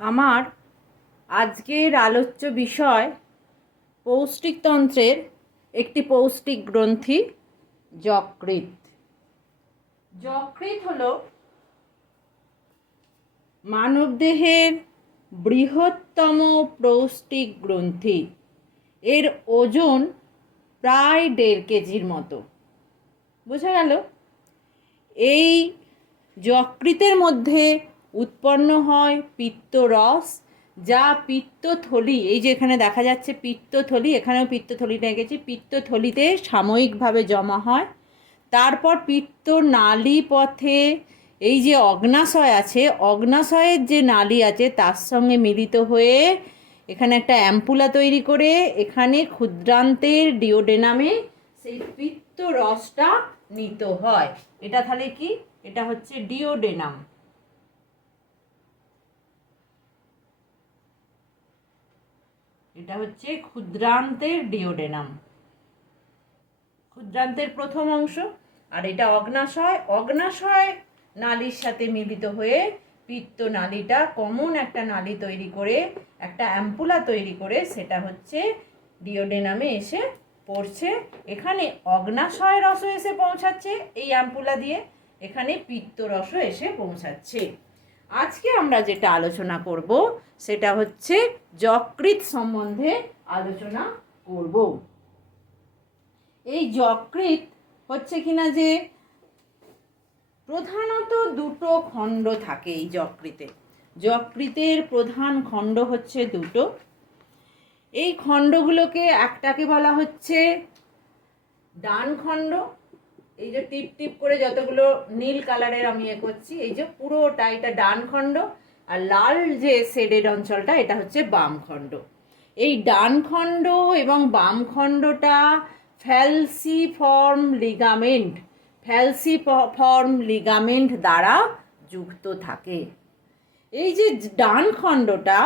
আমার আজকের আলোচ্য বিষয় পৌষ্টিকতন্ত্রের একটি পৌষ্টিক গ্রন্থি যকৃৎ। যকৃৎ হলো মানবদেহের বৃহত্তম পৌষ্টিক গ্রন্থি। এর ওজন প্রায় 1.5 কেজির মতো। বোঝা গেল? এই যকৃতের মধ্যে উৎপন্ন হয় পিত্তরস, যা পিত্তথলি, এই যে এখানে দেখা যাচ্ছে পিত্তথলি, এখানেও পিত্তথলিটা এঁকেছি, পিত্তথলিতে সাময়িকভাবে জমা হয়। তারপর পিত্ত নালী পথে এই যে অগ্নাশয় আছে, অগ্নাশয়ের যে নালী আছে তার সঙ্গে মিলিত হয়ে এখানে একটা অ্যাম্পুলা তৈরি করে এখানে ক্ষুদ্রান্তের ডিওডেনামে সেই পিত্তরসটা নিত হয়। এটা তাহলে কি? এটা হচ্ছে ডিওডেনাম। এটা হচ্ছে ক্ষুদ্রান্তের ডিওডেনাম, ক্ষুদ্রান্তের প্রথম অংশ। আর এটা অগ্নাশয়, অগ্নাশয় নালীর সাথে মিলিত হয়ে পিত্ত নালীটা কমন একটা নালী তৈরি করে একটা অ্যাম্পুলা তৈরি করে সেটা হচ্ছে ডিওডেনামে এসে পড়ছে। এখানে অগ্নাশয় রসও এসে পৌঁছাচ্ছে এই অ্যাম্পুলা দিয়ে, এখানে পিত্তরসও এসে পৌঁছাচ্ছে। আজকে আমরা যেটা আলোচনা করব সেটা হচ্ছে যকৃৎ সম্বন্ধে আলোচনা করব। এই যকৃৎ হচ্ছে কিনা যে প্রধানত দুটো খণ্ড থাকে এই যকৃতে। যকৃতের প্রধান খণ্ড হচ্ছে দুটো। এই খণ্ডগুলোকে একটাকে বলা হচ্ছে ডান খণ্ড, এই যে টিপ টিপ করে যতগুলো নীল কালারের আমি করছি, এই যে পুরোটা এটা ডান খণ্ড, আর লাল যে শেডেড অঞ্চলটা এটা হচ্ছে বাম খণ্ড। এই ডান খণ্ড এবং বাম খণ্ডটা ফ্যালসিফর্ম লিগামেন্ট দ্বারা যুক্ত থাকে। এই যে ডান খণ্ডটা,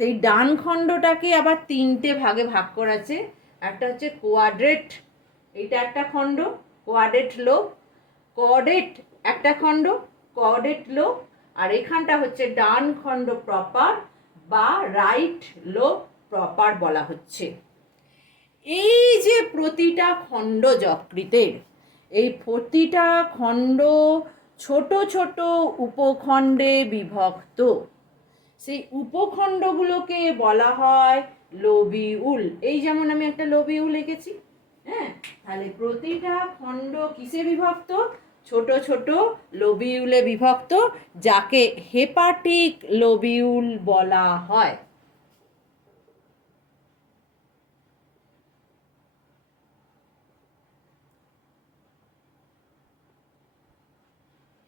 সেই ডান খণ্ডটাকে আবার 3টে ভাগে ভাগ করা আছে। একটা হচ্ছে কোয়াড্রেট, এইটা একটা খণ্ড, কোয়াড্রেট লোব। কর্ডেট একটা খণ্ড, কর্ডেট লোব। আর এখানটা হচ্ছে ডান খণ্ড প্রপার বা রাইট লোব প্রপার বলা হচ্ছে। এই যে প্রতিটা খণ্ড যকৃতের, এই প্রতিটা খণ্ড ছোট ছোট উপখণ্ডে বিভক্ত। সেই উপখণ্ডগুলোকে বলা হয় লোবিউল। এই যেমন আমি একটা লোবিউল এঁকেছি, হ্যাঁ, তাহলে প্রতিটা খণ্ড কিসে বিভক্ত? ছোট ছোট লোবিউলে বিভক্ত, যাকে হেপাটিক লোবিউল বলা হয়।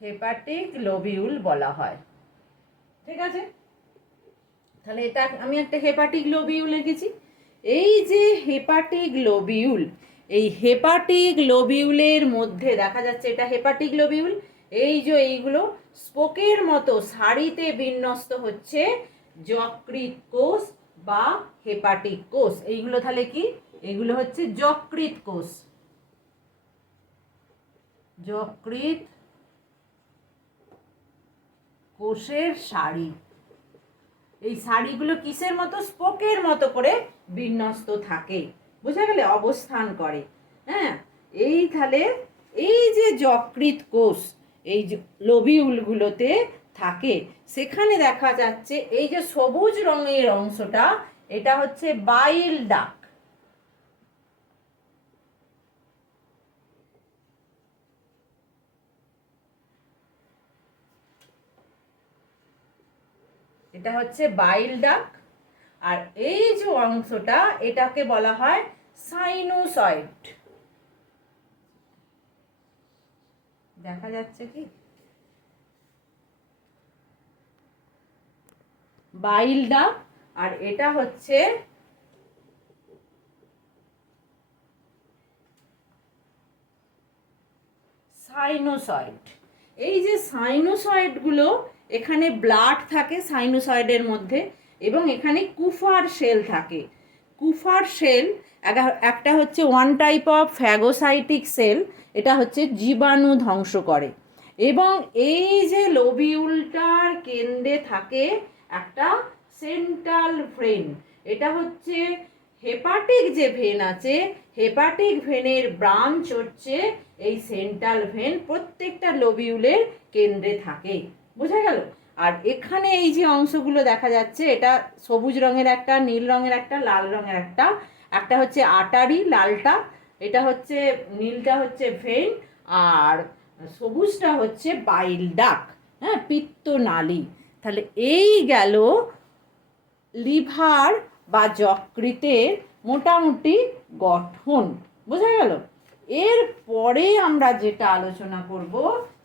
হেপাটিক লোবিউল বলা হয়। ঠিক আছে, তাহলে এটা আমি একটা হেপাটিক লোবিউল এঁকেছি। এই যে হেপাটিক লোবিউল, এই হেপাটিক লোবিউলের মধ্যে দেখা যাচ্ছে এটা হেপাটিক লোবিউল। এই যে এইগুলো স্পোকের মতো সারিতে বিন্যস্ত হচ্ছে যকৃৎ কোষ বা হেপাটিক কোষ। এইগুলো তাহলে কি? এগুলো হচ্ছে যকৃৎ কোষ, যকৃৎ কোষের সারি। এই সারিগুলো কিসের মতো? স্পোকের মতো করে বিন্যস্ত থাকে। বুঝা গেলে? অবস্থান করে। হ্যাঁ, এই তাহলে এই যে যকৃৎ কোষ এই লোবিউলগুলোতে থাকে, সেখানে দেখা যাচ্ছে এই যে সবুজ রঙের অংশটা, এটা হচ্ছে বাইল ডাক। এটা হচ্ছে বাইল ডাক। আর এই যে অংশটা এটাকে বলা হয় সাইনোসয়েড। দেখা যাচ্ছে কি? বাইল ডাক। আর এটা হচ্ছে সাইনোসয়েড। এই যে সাইনোসয়েডগুলো, এখানে ব্লাড থাকে সাইনোসয়েডের মধ্যে, এবং এখানে কুফার সেল থাকে। কুফার সেল একটা হচ্ছে one type of phagocytic cell, এটা হচ্ছে জীবাণু ধ্বংস করে। এবং এই যে লোবিউলটার কেন্দ্রে থাকে একটা সেন্ট্রাল ভেন। এটা হচ্ছে হেপাটিক যে ভেন আছে, হেপাটিক ভেনের ব্রাঞ্চ হচ্ছে এই সেন্ট্রাল ভেন, প্রত্যেকটা লোবিউলের কেন্দ্রে থাকে। বোঝা গেল? আর এখানে এই যে অংশগুলো দেখা যাচ্ছে, এটা সবুজ রঙের একটা, নীল রঙের একটা, লাল রঙের একটা। একটা হচ্ছে আটারি, লালটা, এটা হচ্ছে নীলটা হচ্ছে ভেন, আর সবুজটা হচ্ছে বাইল ডাক, হ্যাঁ, পিত্তনালী। তাহলে এই গেল লিভার বা যকৃতের মোটামুটি গঠন। বোঝা গেল? এর পরে আমরা যেটা আলোচনা করব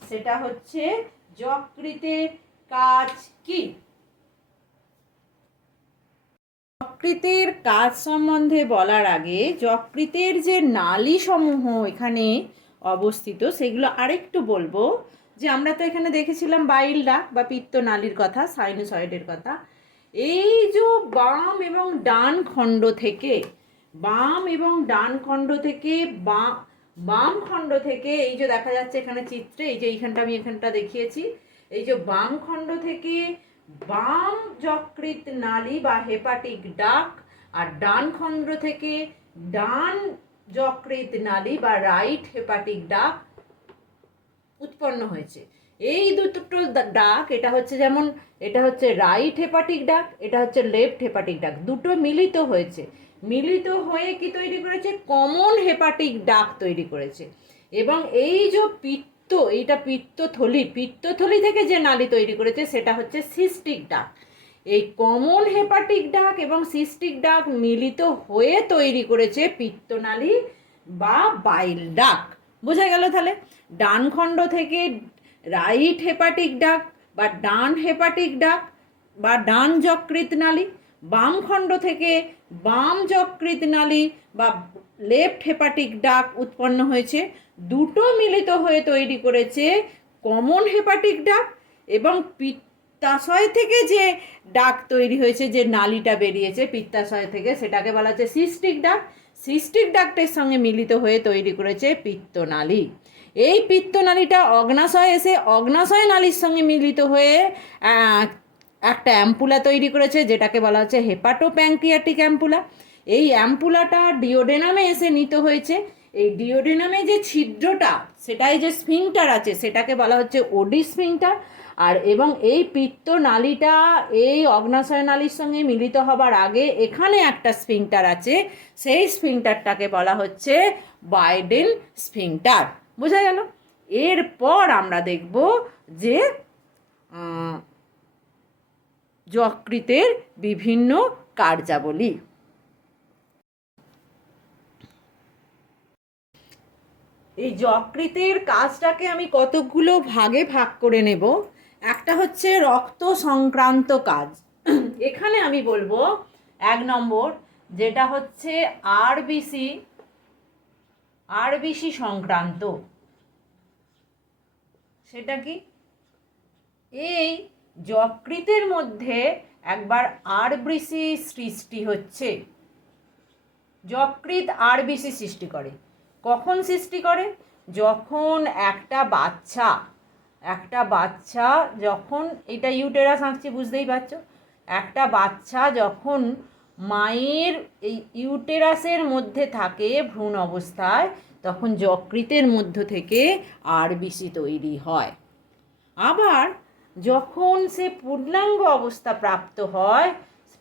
সেটা হচ্ছে যকৃতের কাজ কি। যকৃতের কাজ সম্বন্ধে বলার আগে যকৃতের যে নালীসমূহ এখানে অবস্থিত সেগুলো আরেকটু বলবো। যে আমরা তো এখানে দেখেছিলাম বাইল ডাক বা পিত্তনালীর কথা, সাইনোসয়েডের কথা। এই যে বাম এবং ডান খণ্ড থেকে, বাম এবং ডান খণ্ড থেকে, বাম খণ্ড থেকে এই যে দেখা যাচ্ছে এখানে চিত্রে, এই যে এইখানটা আমি এখানটা দেখিয়েছি, এই যে বাম খণ্ড থেকে বাম যকৃত নালী বা হেপাটিক ডাক, আর ডান খণ্ড থেকে ডান যকৃত নালী বা রাইট হেপাটিক ডাক উৎপন্ন হয়েছে। এই দুটো ডাক, এটা হচ্ছে যেমন এটা হচ্ছে রাইট হেপাটিক ডাক, এটা হচ্ছে লেফট হেপাটিক ডাক, দুটো মিলিত হয়েছে। মিলিত হয়ে কি তৈরি করেছে? কমন হেপাটিক ডাক তৈরি করেছে। এবং এই যে পিত্ত, এইটা পিত্তথলি, পিত্তথলি থেকে যে নালী তৈরি করেছে সেটা হচ্ছে সিস্টিক ডাক। এই কমন হেপাটিক ডাক এবং সিস্টিক ডাক মিলিত হয়ে তৈরি করেছে পিত্তনালী বা বাইল ডাক। বোঝা গেল? তাহলে ডান খণ্ড থেকে রাইট হেপাটিক ডাক বা ডান হেপাটিক ডাক বা ডান যকৃত নালী, বাম খণ্ড থেকে বাম যকৃত নালী বা লেফট হেপাটিক ডাক উৎপন্ন হয়েছে। দুটো মিলিত হয়ে তৈরি করেছে কমন হেপাটিক ডাক। এবং পিত্তাশয় থেকে যে ডাক তৈরি হয়েছে, যে নালীটা বেরিয়েছে পিত্তাশয় থেকে, সেটাকে বলা হচ্ছে সিস্টিক ডাক। সিস্টিক ডাকটের সঙ্গে মিলিত হয়ে তৈরি করেছে পিত্তনালী। এই পিত্তনালীটা অগ্নাশয় এসে অগ্নাশয় নালীর সঙ্গে মিলিত হয়ে একটা অ্যাম্পুলা তৈরি করেছে, যেটাকে বলা হচ্ছে হেপাটোপ্যাঙ্ক্রিয়াটিক অ্যাম্পুলা। এই অ্যাম্পুলাটা ডিওডেনামে এসে নিত হয়েছে। এই ডিওডেনামে যে ছিদ্রটা, সেটাই যে স্ফিংটার আছে, সেটাকে বলা হচ্ছে ওডি স্ফিংটার। আর এবং এই পিত্তনালীটা এই অগ্নাশয় নালীর সঙ্গে মিলিত হবার আগে এখানে একটা স্ফিংটার আছে, সেই স্ফিংটারটাকে বলা হচ্ছে বাইডেন স্ফিংটার। বোঝা গেল? এরপর আমরা দেখব যে যকৃতের বিভিন্ন কার্যাবলী। এই যকৃতের কাজটাকে আমি কতগুলো ভাগে ভাগ করে নেব। একটা হচ্ছে রক্ত সংক্রান্ত কাজ। এখানে আমি বলবো 1 নম্বর, যেটা হচ্ছে আরবিসি সংক্রান্ত। সেটা কি? এই যকৃতের মধ্যে একবার আরবিসি সৃষ্টি হচ্ছে। যকৃৎ আরবিসি সৃষ্টি করে। কখন সৃষ্টি করে? যখন একটা বাচ্চা যখন, এটা ইউটেরাস আঁকছি বুঝতেই পারছো, একটা বাচ্চা যখন মায়ের এই ইউটেরাসের মধ্যে থাকে ভ্রূণ অবস্থায়, তখন যকৃতের মধ্য থেকে আরবিসি তৈরি হয়। আবার যখন সে পূর্ণাঙ্গ অবস্থা প্রাপ্ত হয়,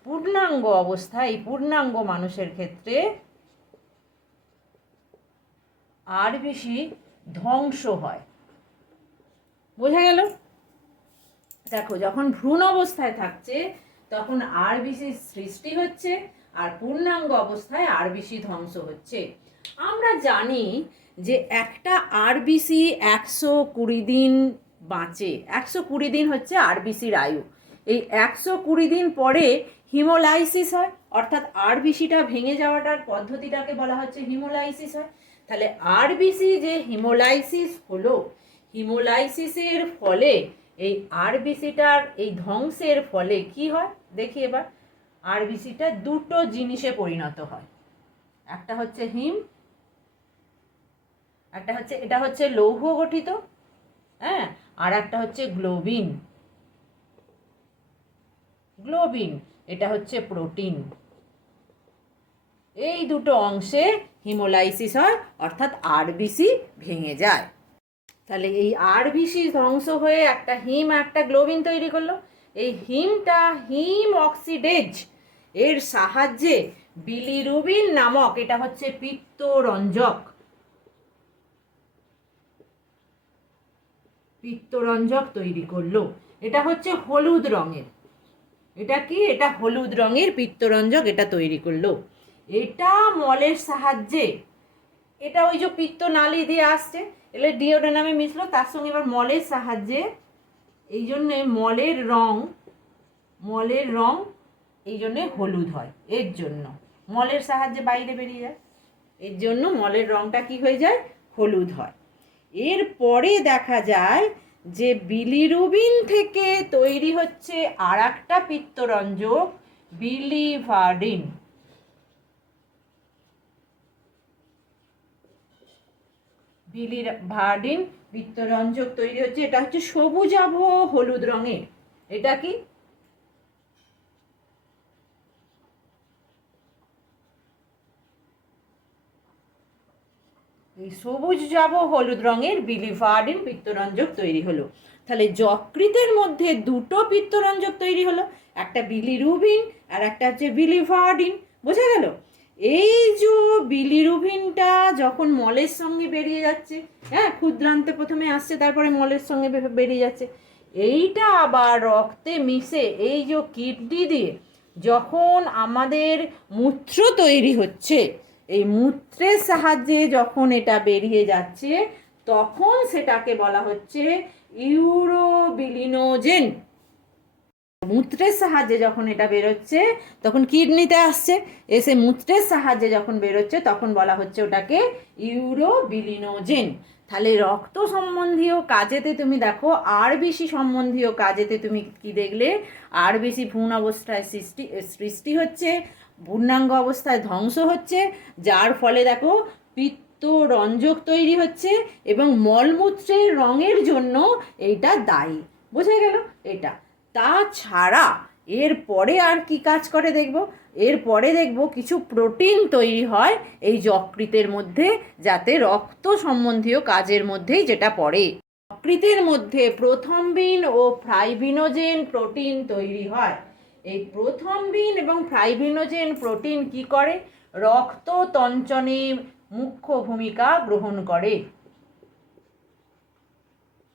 পূর্ণাঙ্গ অবস্থা, এই পূর্ণাঙ্গ মানুষের ক্ষেত্রে আরবিসি ধ্বংস হয়। বোঝা গেল? দেখো, যখন ভ্রূণ অবস্থায় থাকছে তখন আরবিসি সৃষ্টি হচ্ছে, আর পূর্ণাঙ্গ অবস্থায় আরবিসি ধ্বংস হচ্ছে। আমরা জানি যে একটা আরবিসি 120 দিন বাঁচে। 120 দিন হচ্ছে আরবিসির আয়ু। এই 120 দিন পরে হিমোলাইসিস হয়, অর্থাৎ আরবিসিটা ভেঙে যাওয়াটার পদ্ধতিটাকে বলা হচ্ছে হিমোলাইসিস হয়। তাহলে আরবিসি যে হিমোলাইসিস হলো, হিমোলাইসিসের ফলে এই আরবিসিটার এই ধ্বংসের ফলে কি হয় দেখি এবার। আরবিসিটা দুটো জিনিসে পরিণত হয়। একটা হচ্ছে একটা হচ্ছে, এটা হচ্ছে লৌহ গঠিত, হ্যাঁ, আর একটা হচ্ছে গ্লোবিন। গ্লোবিন, এটা হচ্ছে প্রোটিন। এই দুটো অংশে হিমোলাইসিস হয়, অর্থাৎ আরবিসি ভেঙে যায়। তাহলে এই আরবিসি ধ্বংস হয়ে একটা হিম একটা গ্লোবিন তৈরি করলো। এই হিমটা হিম অক্সিডেজ এর সাহায্যে বিলিরুবিন নামক, এটা হচ্ছে পিত্তরঞ্জক, পিত্তরঞ্জক তৈরি করলো। এটা হচ্ছে হলুদ রঙের, এটা কি, এটা হলুদ রঙের পিত্তরঞ্জক, এটা তৈরি করলো। এটা মলের সাহায্যে, এটা ওই যে পিত্ত নালী দিয়ে আসছে, এলে ডিওডেনামে মিশলো, তার সঙ্গে এবার মলের সাহায্যে, এই জন্যে মলের রং এই জন্যে হলুদ হয়, এর জন্য মলের সাহায্যে বাইরে বেরিয়ে যায়, এর জন্য মলের রংটা কি হয়ে যায়, হলুদ হয়। এরপরে দেখা যায় যে বিলিরুবিন থেকে তৈরি হচ্ছে আর একটা পিত্তরঞ্জক, বিলিভার্ডিন। বিলিভার্ডিন পিত্তরঞ্জক তৈরি হচ্ছে, এটা হচ্ছে সবুজাভ হলুদ রঙের। এটা কি, এই সবুজাভ হলুদ রঙের বিলিভার্ডিন পিত্তরঞ্জক তৈরি হলো। তাহলে যকৃতের মধ্যে দুটো পিত্তরঞ্জক তৈরি হলো, একটা বিলিরুবিন আর একটা হচ্ছে বিলিভার্ডিন। বোঝা গেল? এই যে বিলিরুবিনটা যখন মলের সঙ্গে বেরিয়ে যাচ্ছে, হ্যাঁ, ক্ষুদ্রান্তে প্রথমে আসছে, তারপরে মলের সঙ্গে বেরিয়ে যাচ্ছে, এইটা আবার রক্তে মিশে এই যে কিডনি দিয়ে যখন আমাদের মূত্র তৈরি হচ্ছে, এই মূত্রের সাহায্যে যখন এটা বেরিয়ে যাচ্ছে, তখন সেটাকে বলা হচ্ছে ইউরোবিলিনোজেন। মূত্রের সাহায্যে যখন এটা বেরোচ্ছে, তখন কিডনিতে আসছে, এসে মূত্রের সাহায্যে যখন বেরোচ্ছে, তখন বলা হচ্ছে ওটাকে ইউরোবিলিনোজেন। তাহলে রক্ত সম্বন্ধীয় কাজেতে তুমি দেখো, আরবিসি সম্বন্ধীয় কাজেতে তুমি কি দেখলে, আরবিসি ভ্রূণ অবস্থায় সৃষ্টি হচ্ছে, পূর্ণাঙ্গ অবস্থায় ধ্বংস হচ্ছে, যার ফলে দেখো পিত্তরঞ্জক তৈরি হচ্ছে, এবং মলমূত্রের রঙের জন্য এইটা দায়ী। বোঝা গেল এটা? তাছাড়া এরপরে আর কি কাজ করে দেখব, এরপরে দেখব কিছু প্রোটিন তৈরি হয় এই যকৃতের মধ্যে, যাতে রক্ত সম্বন্ধীয় কাজের মধ্যেই যেটা পড়ে। যকৃতের মধ্যে প্রথম্বিন ও ফাইব্রিনোজেন প্রোটিন তৈরি হয়। এই প্রথম্বিন এবং ফাইব্রিনোজেন প্রোটিন কি করে, রক্ত তঞ্চনে মুখ্য ভূমিকা গ্রহণ করে,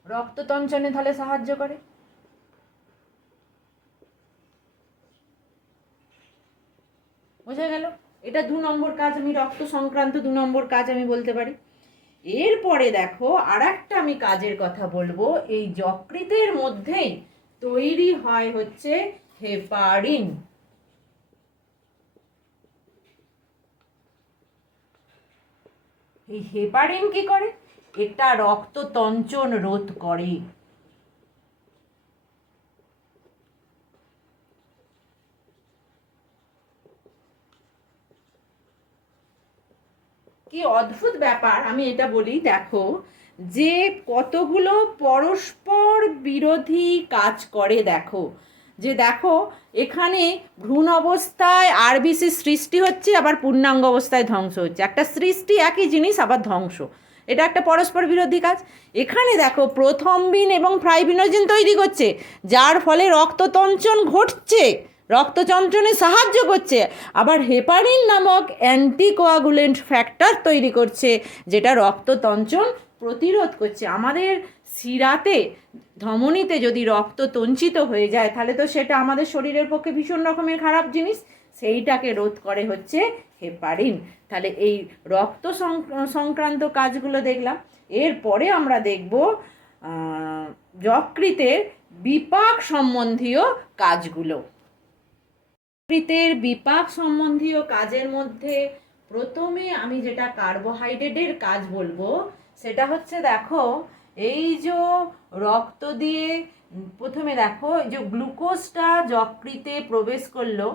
রক্ত তঞ্চনে তাহলে সাহায্য করে। বোঝা গেল? এটা 2 নম্বর কাজ, আমি রক্ত সংক্রান্ত 2 নম্বর কাজ আমি বলতে পারি। এরপরে দেখো আর একটা আমি কাজের কথা বলবো, এই যকৃতের মধ্যেই তৈরি হয় হচ্ছে হেপারিন। এই হেপারিন কি করে, এটা রক্ত তঞ্চন রোধ করে। কি অদ্ভুত ব্যাপার, আমি এটা বলি, দেখো যে কতগুলো পরস্পর বিরোধী কাজ করে। দেখো যে, দেখো এখানে ভ্রূণ অবস্থায় আরবিসি সৃষ্টি হচ্ছে, আবার পূর্ণাঙ্গ অবস্থায় ধ্বংস হচ্ছে। একটা সৃষ্টি একই জিনিস, আবার ধ্বংস, এটা একটা পরস্পর বিরোধী কাজ। এখানে দেখো প্রথম্বিন এবং ফাইব্রিনোজেন তৈরি করছে, যার ফলে রক্ততঞ্চন ঘটছে, রক্তচঞ্চনে সাহায্য করছে, আবার হেপারিন নামক অ্যান্টিকোয়াগুলেন্ট ফ্যাক্টর তৈরি করছে, যেটা রক্ততঞ্চন প্রতিরোধ করছে। আমাদের শিরাতে, ধমনীতে যদি রক্ত তঞ্চিত হয়ে যায়, তাহলে তো সেটা আমাদের শরীরের পক্ষে ভীষণ রকমের খারাপ জিনিস, সেইটাকে রোধ করে হচ্ছে হেপারিন। তাহলে এই রক্ত সংক্রান্ত কাজগুলো দেখলাম। এরপরে আমরা দেখব যকৃতের বিপাক সম্বন্ধীয় কাজগুলো। যকৃতের বিপাক সম্বন্ধীয় কাজের মধ্যে প্রথমে আমি যেটা কার্বোহাইড্রেটের কাজ বলবো, সেটা হচ্ছে, দেখো এই যে রক্ত দিয়ে প্রথমে দেখো এই যে গ্লুকোজটা যকৃতে প্রবেশ করলো,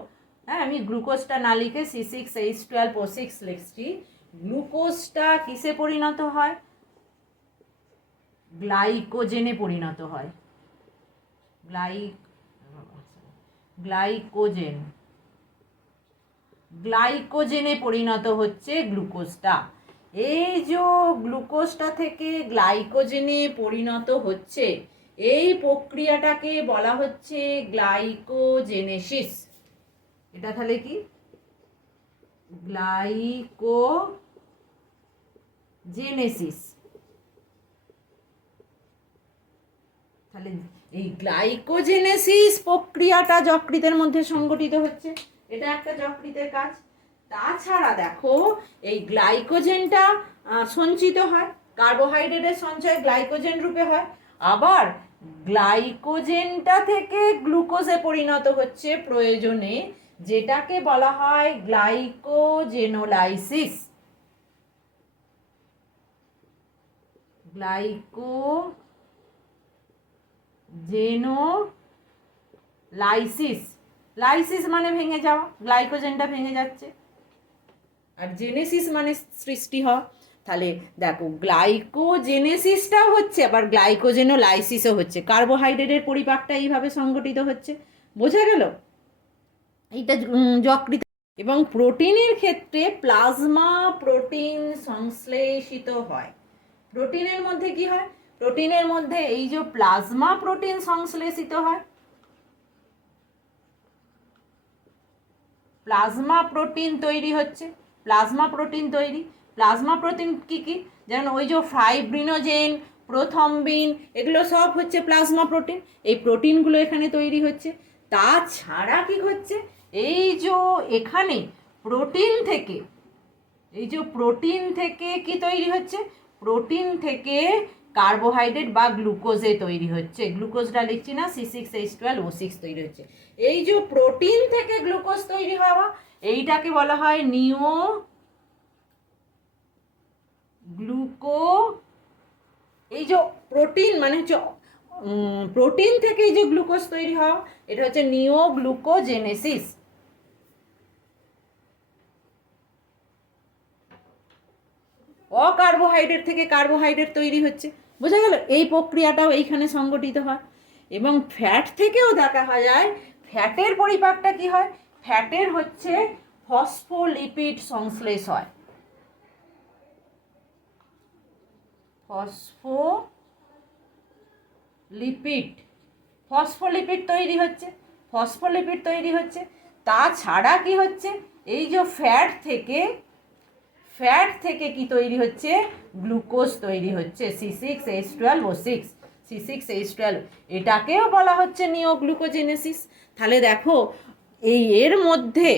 হ্যাঁ, আমি গ্লুকোজটা না লিখে C6H12O6 লিখছি। গ্লুকোজটা কিসে পরিণত হয়, গ্লাইকোজেনে পরিণত হয়। গ্লাইকোজেন, গ্লাইকোজেনে পরিণত হচ্ছে গ্লুকোজটা। এই যে গ্লুকোজটা থেকে গ্লাইকোজেনে পরিণত হচ্ছে, এই প্রক্রিয়াটাকে বলা হচ্ছে গ্লাইকোজেনেসিস। এটা তাহলে কি? গ্লাইকোজেনেসিস। তাহলে এই গ্লাইকোজেনেসিস প্রক্রিয়াটা যকৃতের মধ্যে সংঘটিত হচ্ছে, এটা একটা যকৃতের কাজ। তাছাড়া দেখো এই গ্লাইকোজেনটা সঞ্চিত হয়, কার্বোহাইড্রেটের সঞ্চয় গ্লাইকোজেন রূপে হয়, আবার গ্লাইকোজেনটা থেকে গ্লুকোজে পরিণত হচ্ছে প্রয়োজনে, যেটাকে বলা হয় গ্লাইকোজেনোলাইসিস। গ্লাইকোজেনোলাইসিস, লাইসিস মানে ভেঙে যাওয়া, গ্লাইকোজেনটা ভেঙে যাচ্ছে, আর জেনেসিস মানে সৃষ্টি হওয়া। তাহলে দেখো গ্লাইকোজেনেসিসটা হচ্ছে, আবার গ্লাইকোজেনোলাইসিসও হচ্ছে, কার্বোহাইড্রেটের পরিপাকটা এইভাবে সংগঠিত হচ্ছে। বোঝা গেল? এইটা যকৃত। এবং প্রোটিনের ক্ষেত্রে প্লাজমা প্রোটিন সংশ্লেষিত হয়। প্রোটিনের মধ্যে কি হয়? প্রোটিনের মধ্যে এই যে প্লাজমা প্রোটিন সংশ্লেষিত হয়, প্লাজমা প্রোটিন তৈরি হচ্ছে, প্লাজমা প্রোটিন তৈরি। প্লাজমা প্রোটিন কি কি? যেমন ওই যে ফাইব্রিনোজেন, প্রোথম্বিন, এগুলো সব হচ্ছে প্লাজমা প্রোটিন। এই প্রোটিনগুলো এখানে তৈরি হচ্ছে। তাছাড়া কি হচ্ছে? এই যে এখানে প্রোটিন থেকে, এই যে প্রোটিন থেকে কি তৈরি হচ্ছে? প্রোটিন থেকে কার্বোহাইড্রেট বা গ্লুকোজে তৈরি হচ্ছে। গ্লুকোজটা লিখছি না, C6H12O6 তৈরি হচ্ছে। এই যে প্রোটিন থেকে গ্লুকোজ তৈরি হওয়া, এইটাকে বলা হয় নিও গ্লুকো। এই যে প্রোটিন মানে হচ্ছে প্রোটিন থেকে এই যে গ্লুকোজ তৈরি হওয়া, এটা হচ্ছে নিও গ্লুকোজেনেসিস। অকার্বোহাইড্রেট থেকে কার্বোহাইড্রেট তৈরি হচ্ছে। বোঝা গেল? এই প্রক্রিয়াটাও এইখানে সংগঠিত হয়। এবং ফ্যাট থেকেও দেখা যায়, ফ্যাটের পরিপাকটা কি হয়? ফ্যাটের হচ্ছে ফসফোলিপিড সংশ্লেষ হয়। ফসফোলিপিড, ফসফোলিপিড তৈরি হচ্ছে, ফসফোলিপিড তৈরি হচ্ছে। তাছাড়া কি হচ্ছে? এই যে ফ্যাট থেকে, ফ্যাট থেকে কি তৈরি হচ্ছে? গ্লুকোজ তৈরি হচ্ছে, C6H12O6, C6H12। এটাকেও বলা হচ্ছে নিওগ্লুকোজেনেসিস। তাহলে দেখো এই এর মধ্যে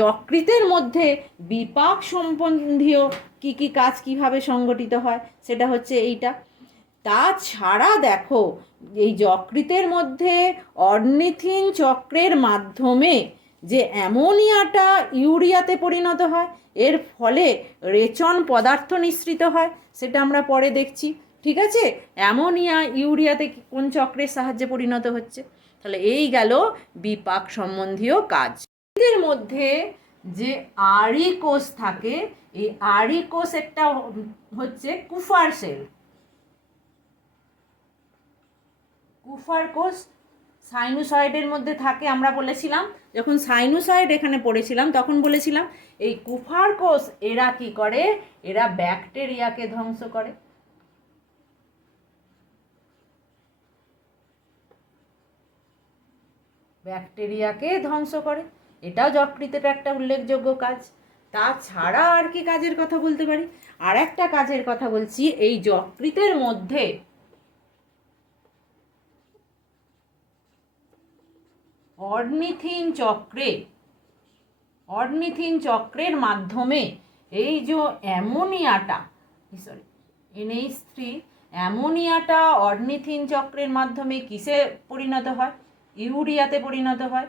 যকৃতের মধ্যে বিপাক সম্বন্ধীয় কি কি কাজ কিভাবে সংগঠিত হয়, সেটা হচ্ছে এইটা। তাছাড়া দেখো এই যকৃতের মধ্যে অর্নিথিন চক্রের মাধ্যমে যে অ্যামোনিয়াটা ইউরিয়াতে পরিণত হয়, এর ফলে রেচন পদার্থ নিঃসৃত হয়, সেটা আমরা পরে দেখছি। ঠিক আছে? অ্যামোনিয়া ইউরিয়াতে কোন চক্রের সাহায্যে পরিণত হচ্ছে। তাহলে এই গেল বিপাক সম্বন্ধীয় কাজ। এর মধ্যে যে আড়ি কোষ থাকে, এই আড়ি কোষ একটা হচ্ছে কুফার সেল। কুফার কোষ সাইনুসয়েডের মধ্যে থাকে। আমরা বলেছিলাম, যখন সাইনুসয়েড এখানে পড়েছিলাম তখন বলেছিলাম এই কুফার কোষ এরা কি করে? এরা ব্যাকটেরিয়াকে ধ্বংস করে। ব্যাকটেরিয়াকে ধ্বংস করে, এটাও যকৃতের একটা উল্লেখযোগ্য কাজ। তাছাড়া আর কি কাজের কথা বলতে পারি? আর একটা কাজের কথা বলছি, এই যকৃতের মধ্যে অর্নিথিন চক্রে, অর্নিথিন চক্রের মাধ্যমে এই যে অ্যামোনিয়াটা, সরি NH3, অ্যামোনিয়াটা অর্নিথিন চক্রের মাধ্যমে কিসে পরিণত হয়? ইউরিয়াতে পরিণত হয়।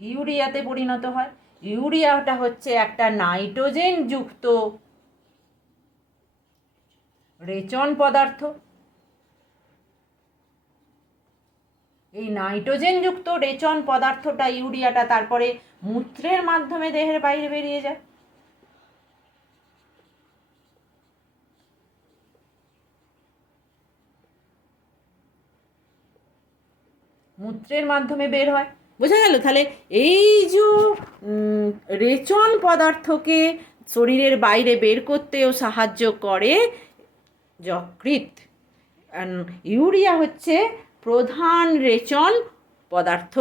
ইউরিয়াতে পরিণত হয়। ইউরিয়াটা হচ্ছে একটা নাইট্রোজেন যুক্ত রেচন পদার্থ। এই নাইট্রোজেন যুক্ত রেচন পদার্থটা, ইউরিয়াটা, তারপরে মূত্রের মাধ্যমে দেহের বাইরে বেরিয়ে যায়। মূত্রের মাধ্যমে বের হয়। বোঝা গেল? তাহলে এই যে রেচন পদার্থকে শরীরের বাইরে বের করতেও সাহায্য করে যকৃৎ। ইউরিয়া হচ্ছে প্রধান রেচন পদার্থ।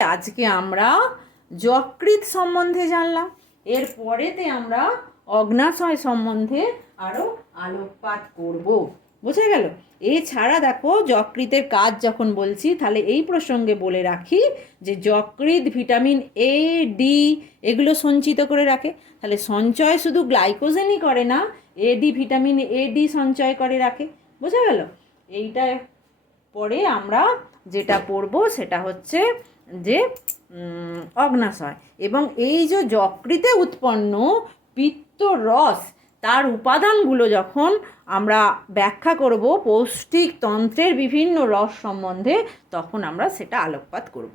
আজকে আমরা যকৃৎ সম্বন্ধে জানলাম, এর পরেতে আমরা অগ্নাশয় সম্বন্ধে আরও আলোকপাত করব। বোঝা গেল? এছাড়া দেখো যকৃতের কাজ যখন বলছি তাহলে এই প্রসঙ্গে বলে রাখি যে যকৃৎ ভিটামিন এ, ডি এগুলো সঞ্চিত করে রাখে। তাহলে সঞ্চয় শুধু গ্লাইকোজেনই করে না, এডি ভিটামিন এ, ডি সঞ্চয় করে রাখে। বোঝা গেল? এইটা পরে আমরা যেটা পড়ব সেটা হচ্ছে যে অগ্নাশয়, এবং এই যে যকৃতে উৎপন্ন পিত্তরস তার উপাদানগুলো যখন আমরা ব্যাখ্যা করব পৌষ্টিক তন্ত্রের বিভিন্ন রস সম্বন্ধে, তখন আমরা সেটা আলোকপাত করব।